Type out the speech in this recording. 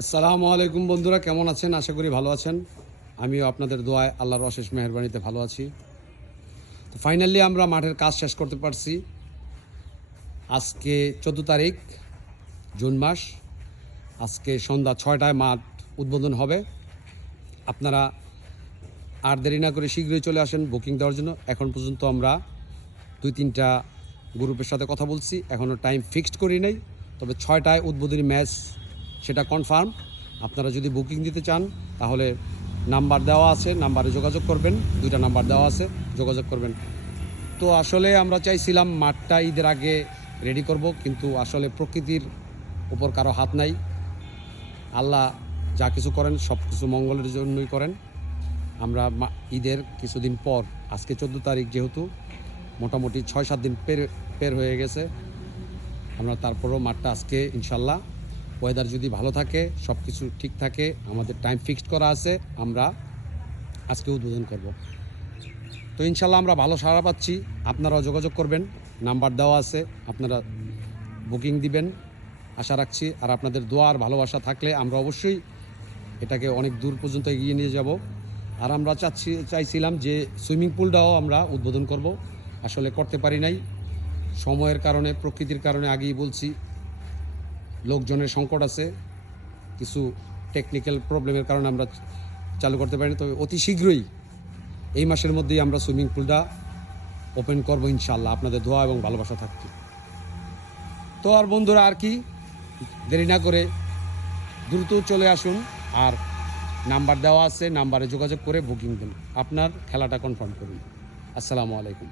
আসসালামু আলাইকুম বন্ধুরা, কেমন আছেন? আশা করি ভালো আছেন। আমিও আপনাদের দোয়ায় আল্লাহর অশেষ মেহেরবানিতে ভালো আছি। তো ফাইনালি আমরা মাঠের কাজ শেষ করতে পারছি। আজকে 14 তারিখ জুন মাস। আজকে সন্ধ্যা 6টায় মাঠ উদ্বোধন হবে। আপনারা আর দেরি না করে শীঘ্রই চলে আসেন বুকিং দেওয়ার জন্য। এখন পর্যন্ত আমরা 2-3টা গ্রুপের সাথে কথা বলছি, এখনও টাইম ফিক্সড করি নাই। তবে 6টায় উদ্বোধনী ম্যাচ, সেটা কনফার্ম। আপনারা যদি বুকিং দিতে চান তাহলে নাম্বার দেওয়া আছে, নাম্বারে যোগাযোগ করবেন। 2টা নাম্বার দেওয়া আছে, যোগাযোগ করবেন। তো আসলে আমরা চাইছিলাম মাঠটা ঈদের আগে রেডি করব, কিন্তু আসলে প্রকৃতির উপর কারো হাত নাই। আল্লাহ যা কিছু করেন সব কিছু মঙ্গলের জন্যই করেন। আমরা ঈদের কিছুদিন পর, আজকে 14 তারিখ, যেহেতু মোটামুটি 6-7 দিন পের হয়ে গেছে, আমরা তারপরও মাঠটা আজকে ইনশাল্লাহ, ওয়েদার যদি ভালো থাকে, সব কিছু ঠিক থাকে, আমাদের টাইম ফিক্সড করা আছে, আমরা আজকে উদ্বোধন করব। তো ইনশাল্লাহ আমরা ভালো সাড়া পাচ্ছি। আপনারাও যোগাযোগ করবেন, নাম্বার দেওয়া আছে, আপনারা বুকিং দিবেন আশা রাখছি। আর আপনাদের দোয়া আর ভালোবাসা থাকলে আমরা অবশ্যই এটাকে অনেক দূর পর্যন্ত এগিয়ে নিয়ে যাব। আর আমরা চাইছিলাম যে সুইমিং পুলটাও আমরা উদ্বোধন করব, আসলে করতে পারি নাই সময়ের কারণে, প্রকৃতির কারণে। আগেই বলছি, লোকজনের সংকট আছে, কিছু টেকনিক্যাল প্রবলেমের কারণে আমরা চালু করতে পারিনি। তবে অতি শীঘ্রই এই মাসের মধ্যেই আমরা সুইমিং পুলটা ওপেন করব ইনশাল্লাহ, আপনাদের দোয়া এবং ভালোবাসা থাকছে। তো আর বন্ধুরা, আর কি দেরি না করে দ্রুত চলে আসুন। আর নাম্বার দেওয়া আছে, নাম্বারে যোগাযোগ করে বুকিং দিন, আপনার খেলাটা কনফার্ম করুন। আসসালামু আলাইকুম।